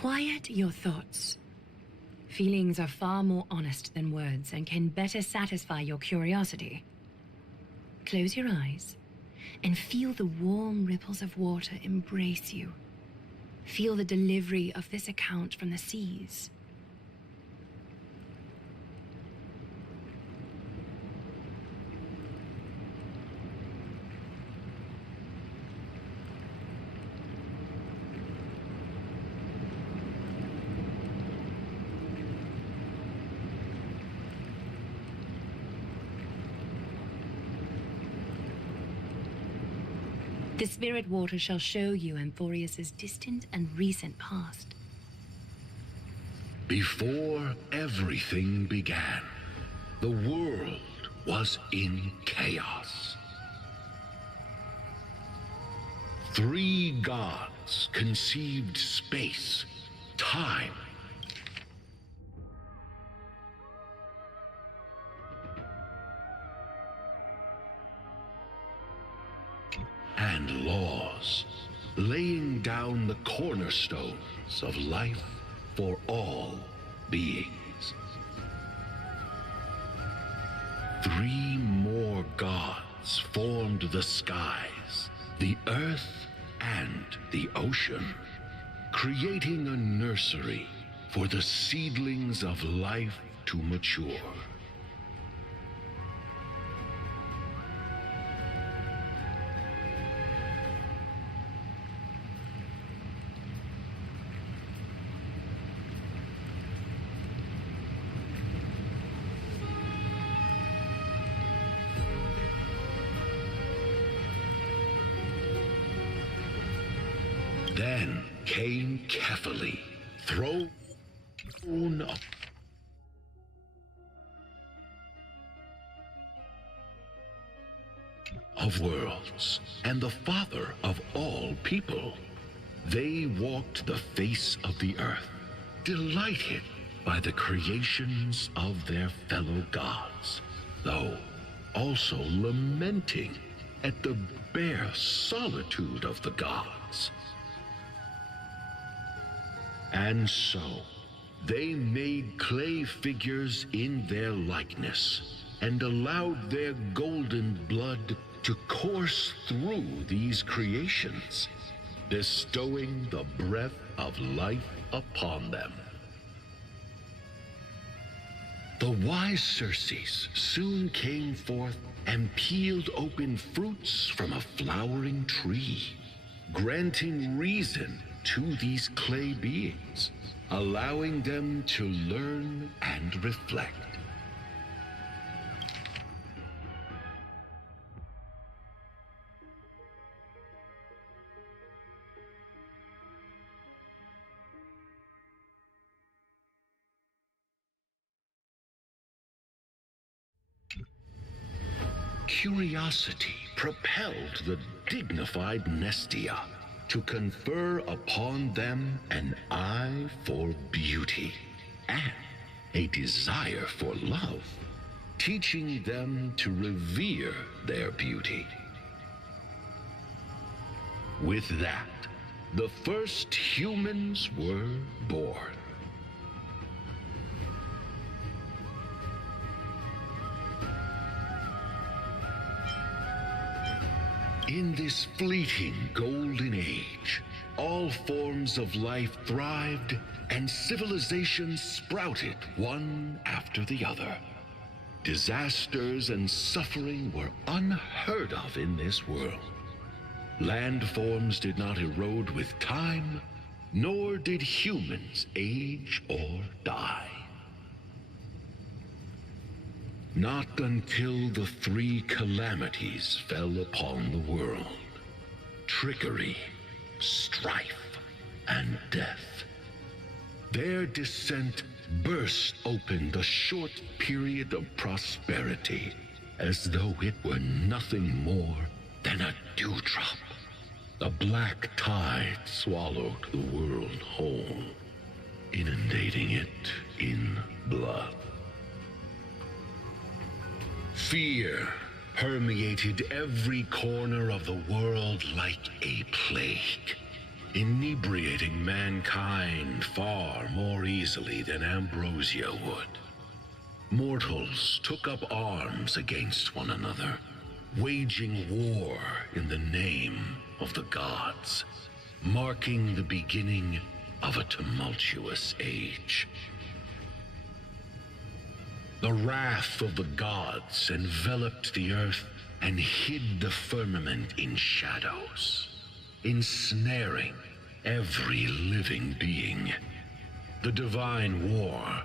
Quiet your thoughts. Feelings are far more honest than words and can better satisfy your curiosity. Close your eyes and feel the warm ripples of water embrace you. Feel the delivery of this account from the seas. The spirit water shall show you Amphoreus' distant and recent past. Before everything began, the world was in chaos. 3 gods conceived space, time, and laws, laying down the cornerstones of life for all beings. 3 more gods formed the skies, the earth, and the ocean, creating a nursery for the seedlings of life to mature. Then came Kephaly, throne of worlds, and the father of all people. They walked the face of the earth, delighted by the creations of their fellow gods, though also lamenting at the bare solitude of the gods. And so, they made clay figures in their likeness, and allowed their golden blood to course through these creations, bestowing the breath of life upon them. The wise Circes soon came forth and peeled open fruits from a flowering tree, granting reason to these clay beings, allowing them to learn and reflect. Curiosity propelled the dignified Nestia to confer upon them an eye for beauty and a desire for love, teaching them to revere their beauty. With that, the first humans were born. In this fleeting golden age, all forms of life thrived and civilizations sprouted one after the other. Disasters and suffering were unheard of in this world. Landforms did not erode with time, nor did humans age or die. Not until the 3 calamities fell upon the world: trickery, strife, and death. Their descent burst open the short period of prosperity, as though it were nothing more than a dewdrop. A black tide swallowed the world whole, inundating it in blood. Fear permeated every corner of the world like a plague. inebriating mankind far more easily than ambrosia would. Mortals took up arms against one another, waging war in the name of the gods, marking the beginning of a tumultuous age. The wrath of the gods enveloped the earth and hid the firmament in shadows, ensnaring every living being. The divine war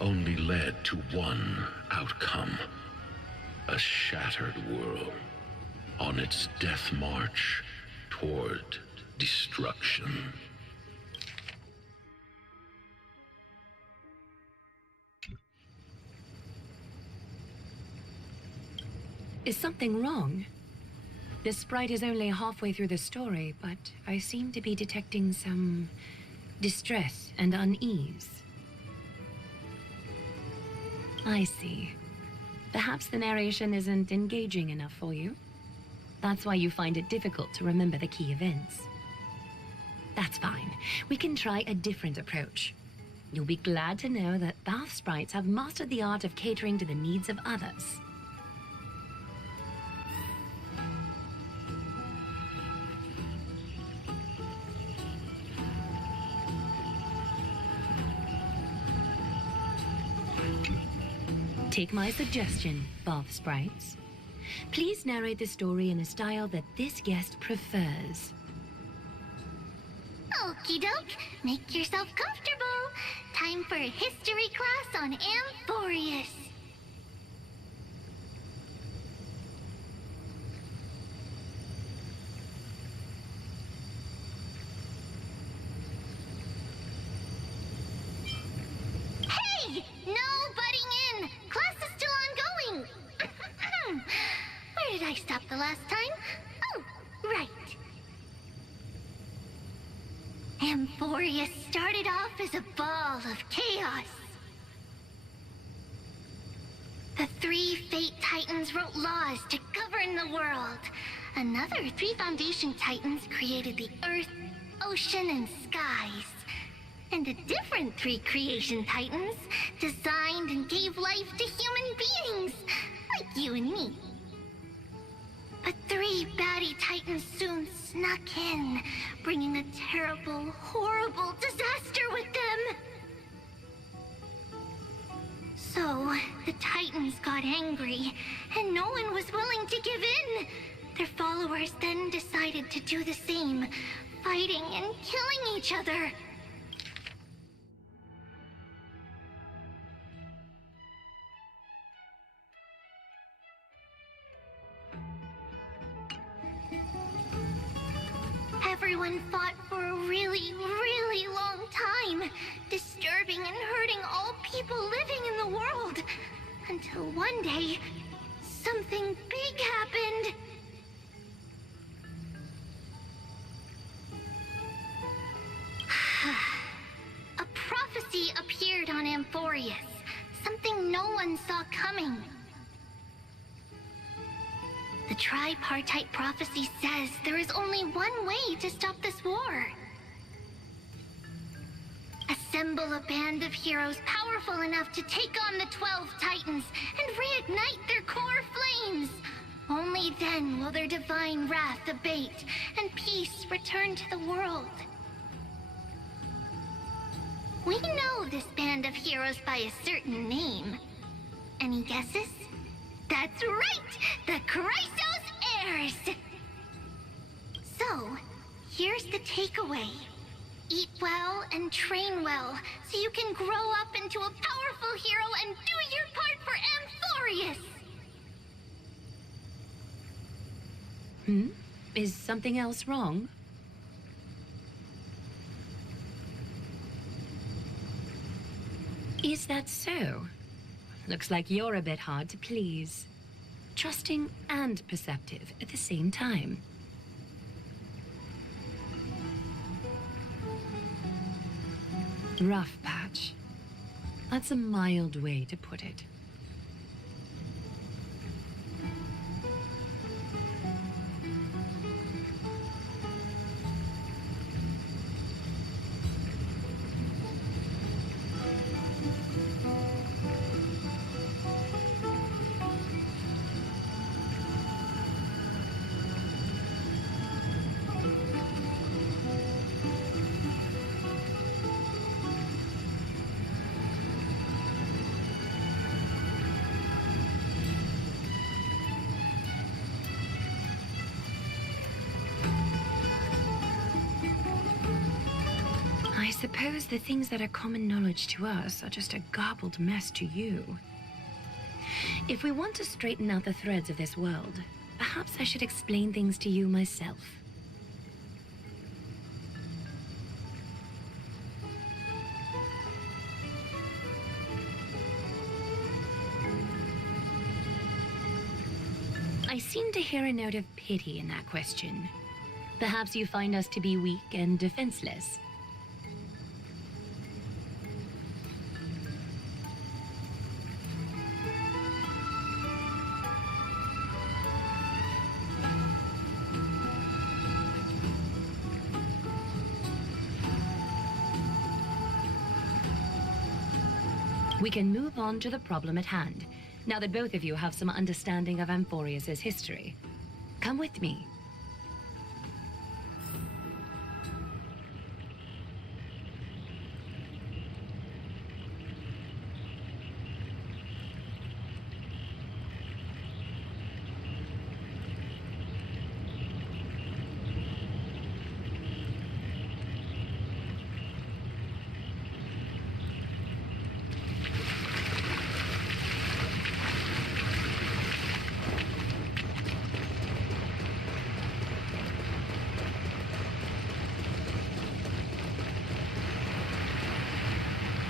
only led to one outcome: a shattered world on its death march toward destruction. Is something wrong? This sprite is only halfway through the story, but I seem to be detecting some distress and unease. I see. Perhaps the narration isn't engaging enough for you. That's why you find it difficult to remember the key events. That's fine. We can try a different approach. You'll be glad to know that bath sprites have mastered the art of catering to the needs of others. Take my suggestion, bath sprites. Please narrate the story in a style that this guest prefers. Okie doke, make yourself comfortable. Time for a history class on Amphoreus. Hey! No butting in! Class is still ongoing! Where did I stop the last time? Oh, right. Amphoreus started off as a ball of chaos. The three Fate Titans wrote laws to govern the world. Another three Foundation Titans created the earth, ocean, and skies. And a different three Creation Titans designed and gave life to human beings, like you and me. But three baddie Titans soon snuck in, bringing a terrible, horrible disaster with them. So, the Titans got angry, and no one was willing to give in. Their followers then decided to do the same, fighting and killing each other. Everyone fought for a really, really long time, disturbing and hurting all people living in the world. Until one day, something big happened. A prophecy appeared on Amphoreus, something no one saw coming. The tripartite prophecy says there is only one way to stop this war. Assemble a band of heroes powerful enough to take on the 12 Titans and reignite their core flames. Only then will their divine wrath abate and peace return to the world. We know this band of heroes by a certain name. Any guesses? That's right! The Chrysos Heirs! So, here's the takeaway. Eat well and train well, so you can grow up into a powerful hero and do your part for Amphoreus! Is something else wrong? Is that so? Looks like you're a bit hard to please. Trusting and perceptive at the same time. Rough patch. That's a mild way to put it. suppose the things that are common knowledge to us are just a garbled mess to you. If we want to straighten out the threads of this world, perhaps I should explain things to you myself. I seem to hear a note of pity in that question. Perhaps you find us to be weak and defenseless. We can move on to the problem at hand, now that both of you have some understanding of Amphoreus' history. Come with me.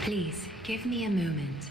Please, give me a moment.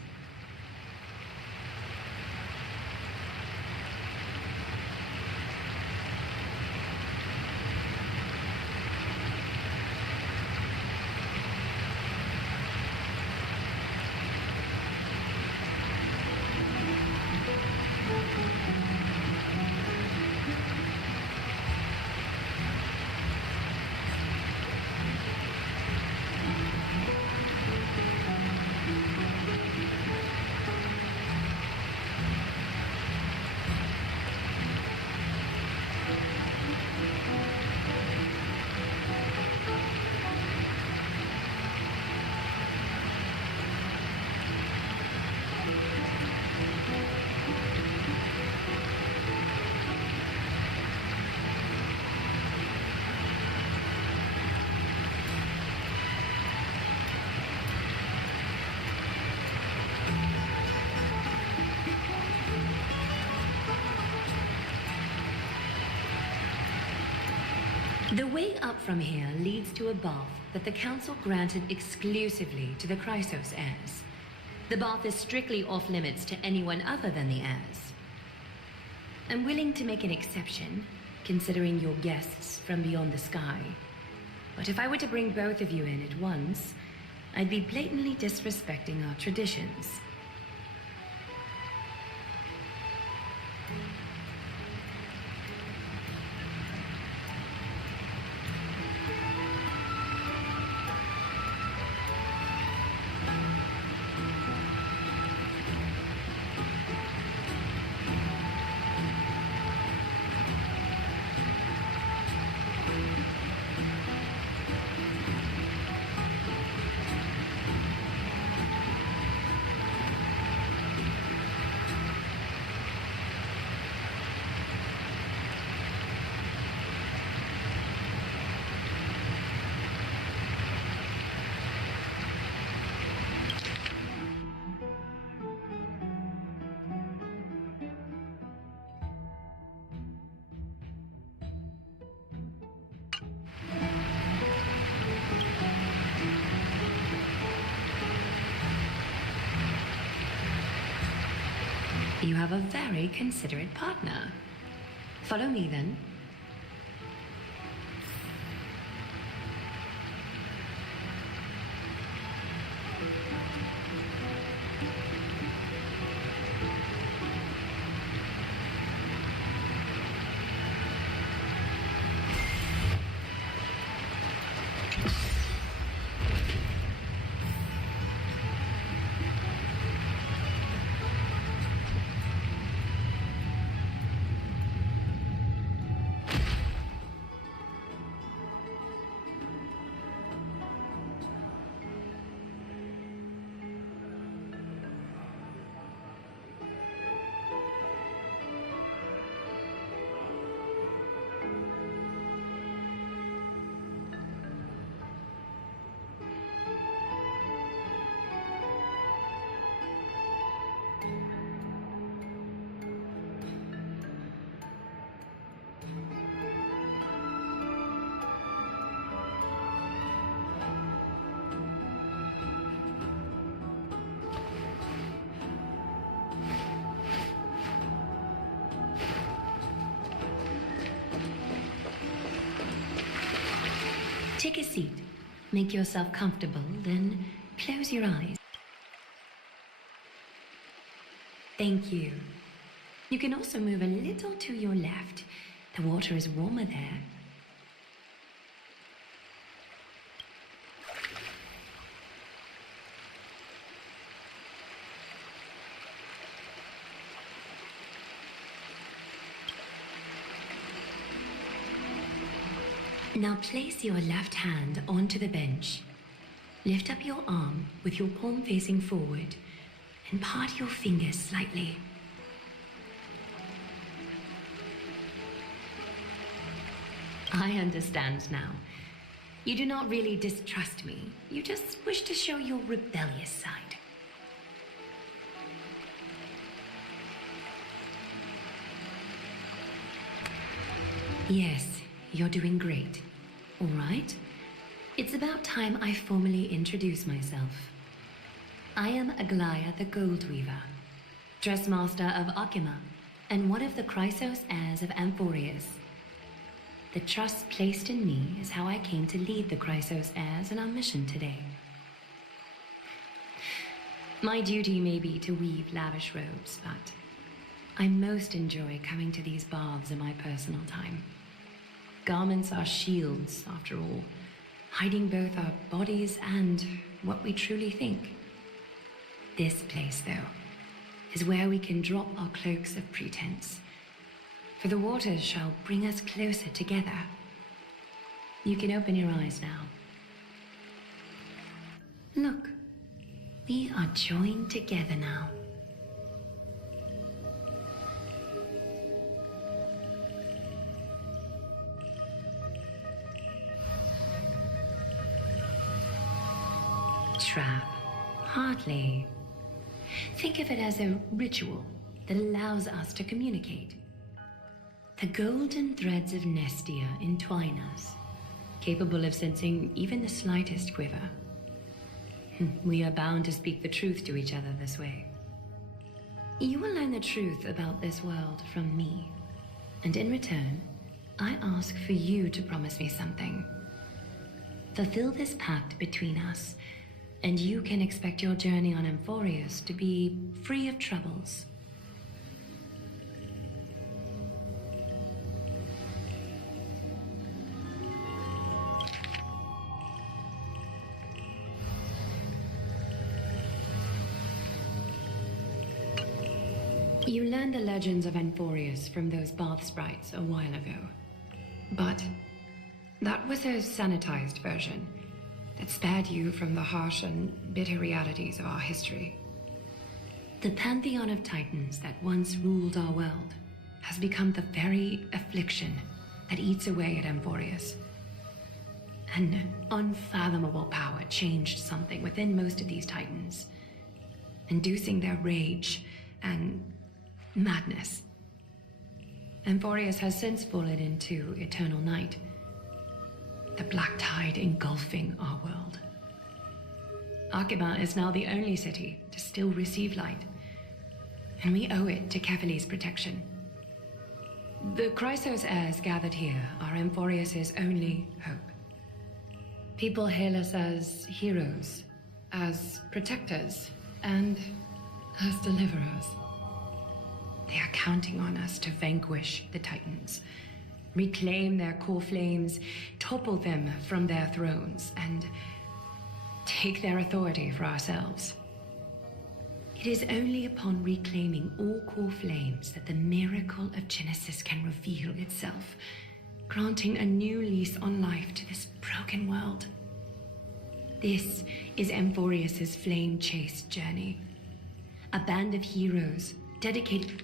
The way up from here leads to a bath that the Council granted exclusively to the Chrysos heirs. The bath is strictly off-limits to anyone other than the heirs. I'm willing to make an exception, considering you're guests from beyond the sky. But if I were to bring both of you in at once, I'd be blatantly disrespecting our traditions. You have a very considerate partner. Follow me, then. Take a seat. Make yourself comfortable, then close your eyes. Thank you. You can also move a little to your left. The water is warmer there. Now place your left hand onto the bench. Lift up your arm with your palm facing forward and part your fingers slightly. I understand now. You do not really distrust me. You just wish to show your rebellious side. Yes, you're doing great. All right. It's about time I formally introduce myself. I am Aglaya the Gold Weaver, Dressmaster of Akima, and one of the Chrysos heirs of Amphoreus. The trust placed in me is how I came to lead the Chrysos heirs in our mission today. My duty may be to weave lavish robes, but I most enjoy coming to these baths in my personal time. Garments are shields, after all, hiding both our bodies and what we truly think. This place, though, is where we can drop our cloaks of pretense, for the waters shall bring us closer together. You can open your eyes now. Look, we are joined together now. Trap? Hardly. Think of it as a ritual that allows us to communicate. The golden threads of Nestia entwine us, capable of sensing even the slightest quiver. We are bound to speak the truth to each other this way. You will learn the truth about this world from me, and in return, I ask for you to promise me something. Fulfill this pact between us, and you can expect your journey on Amphoreus to be free of troubles. You learned the legends of Amphoreus from those bath sprites a while ago. But that was a sanitized version that spared you from the harsh and bitter realities of our history. The pantheon of titans that once ruled our world has become the very affliction that eats away at Amphoreus. An unfathomable power changed something within most of these titans, inducing their rage and madness. Amphoreus has since fallen into eternal night, the black tide engulfing our world. Akima is now the only city to still receive light, and we owe it to Kevali's protection. The Chrysos heirs gathered here are Amphoreus' only hope. People hail us as heroes, as protectors, and as deliverers. They are counting on us to vanquish the Titans, reclaim their core flames, topple them from their thrones, and take their authority for ourselves. It is only upon reclaiming all core flames that the miracle of Genesis can reveal itself, granting a new lease on life to this broken world. This is Amphoreus' flame-chased journey. A band of heroes dedicated...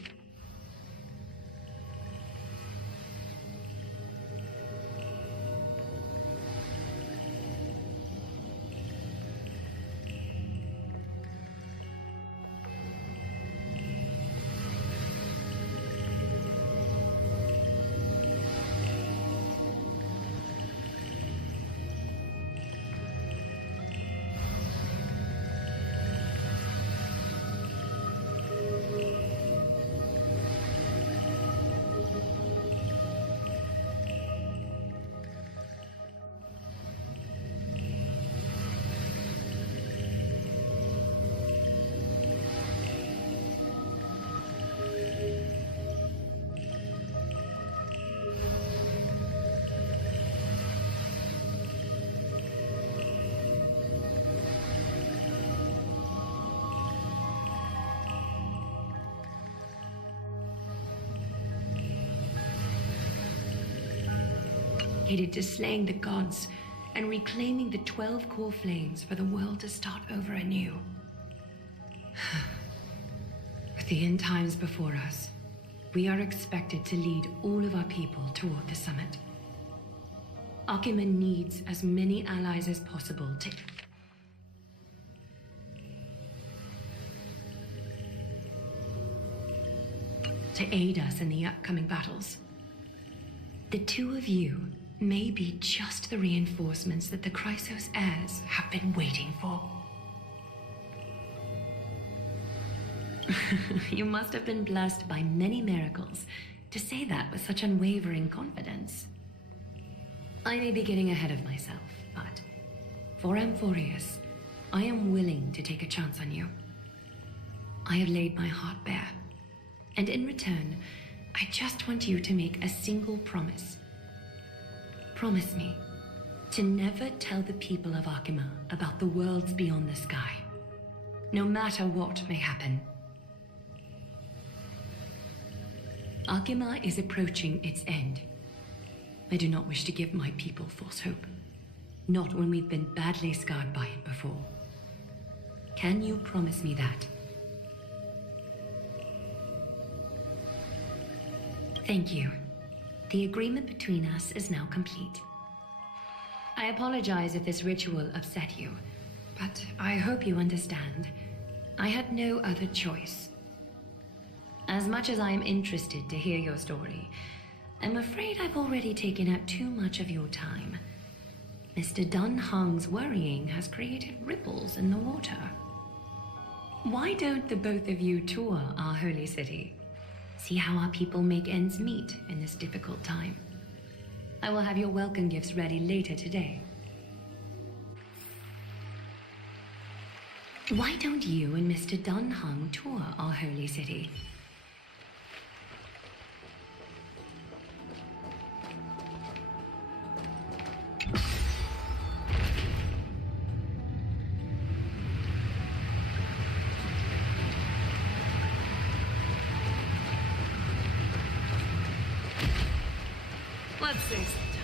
dedicated to slaying the gods and reclaiming the 12 core flames for the world to start over anew. With the end times before us, we are expected to lead all of our people toward the summit. Arkema needs as many allies as possible to aid us in the upcoming battles. The two of you may be just the reinforcements that the Chrysos heirs have been waiting for. You must have been blessed by many miracles to say that with such unwavering confidence. I may be getting ahead of myself, but for Amphoreus, I am willing to take a chance on you. I have laid my heart bare, and in return, I just want you to make a single promise. Promise me to never tell the people of Arkema about the worlds beyond the sky, no matter what may happen. Arkema is approaching its end. I do not wish to give my people false hope, not when we've been badly scarred by it before. Can you promise me that? Thank you. The agreement between us is now complete. I apologize if this ritual upset you, but I hope you understand. I had no other choice. As much as I am interested to hear your story, I'm afraid I've already taken up too much of your time. Mr. Dunhung's worrying has created ripples in the water. Why don't the both of you tour our holy city? See how our people make ends meet in this difficult time. I will have your welcome gifts ready later today. Why don't you and Mr. Dunhung tour our holy city? Let's save some time.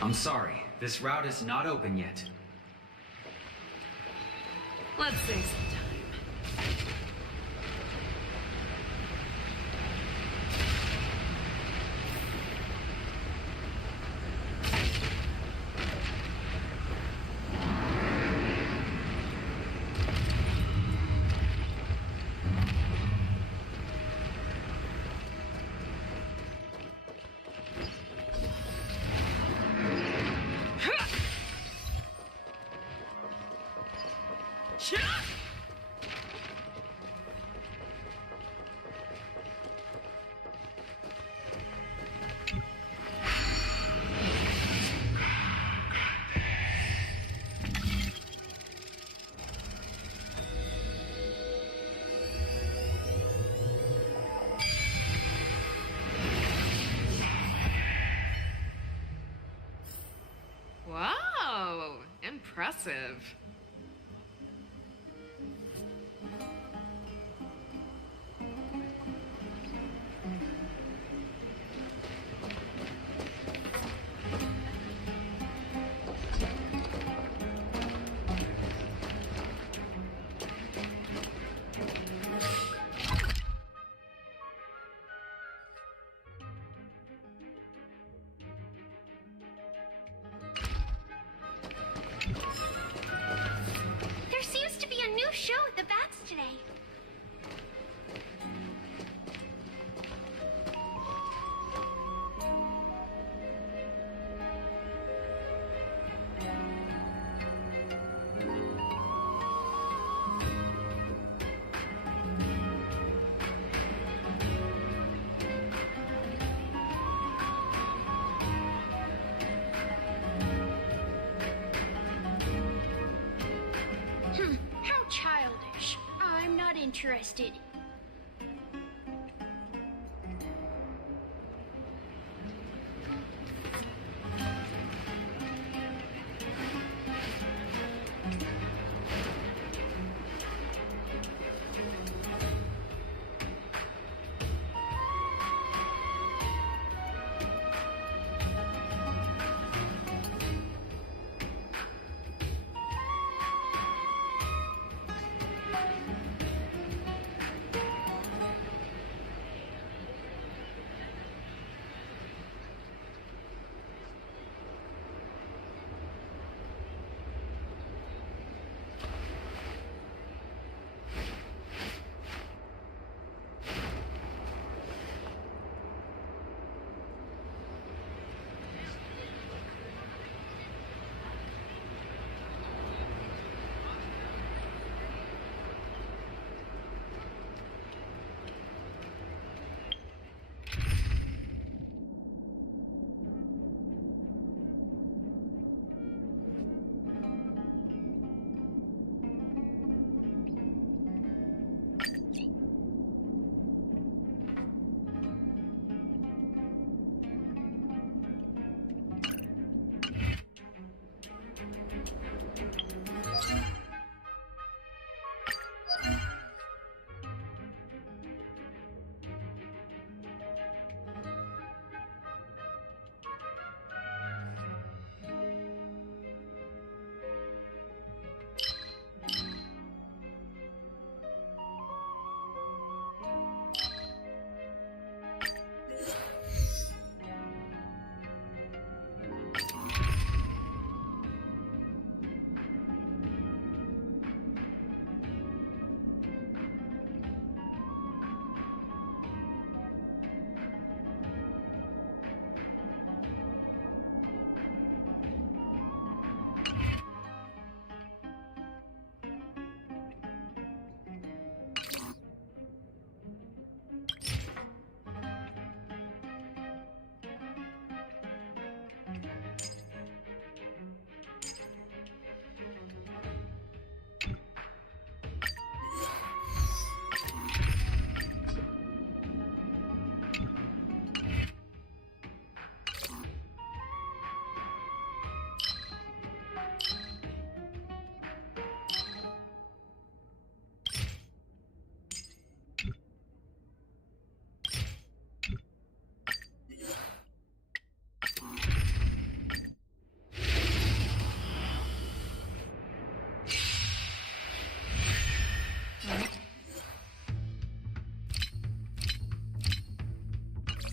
I'm sorry, this route is not open yet. Let's save some time. impressive. There seems to be a new show at the Bats today. How childish. I'm not interested.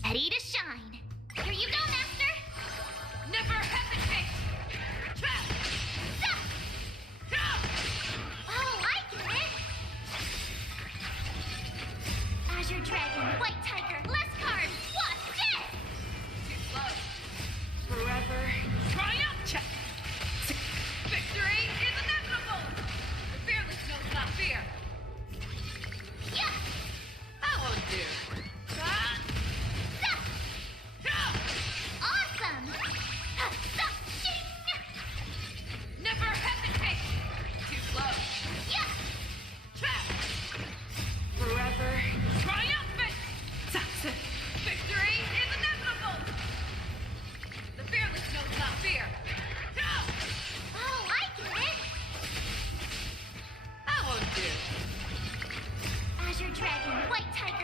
Ready to shine. Here you go, Master. Never hesitate! Oh, I get it. Azure Dragon, White Tiger, less cards. What's this? Too slow. Forever triumph! Victory is inevitable! The fearless knows not fear. Yeah. That won't do. Awesome. Never hesitate! Too slow. Yeah. Forever triumphant! Azure Dragon, White Titan.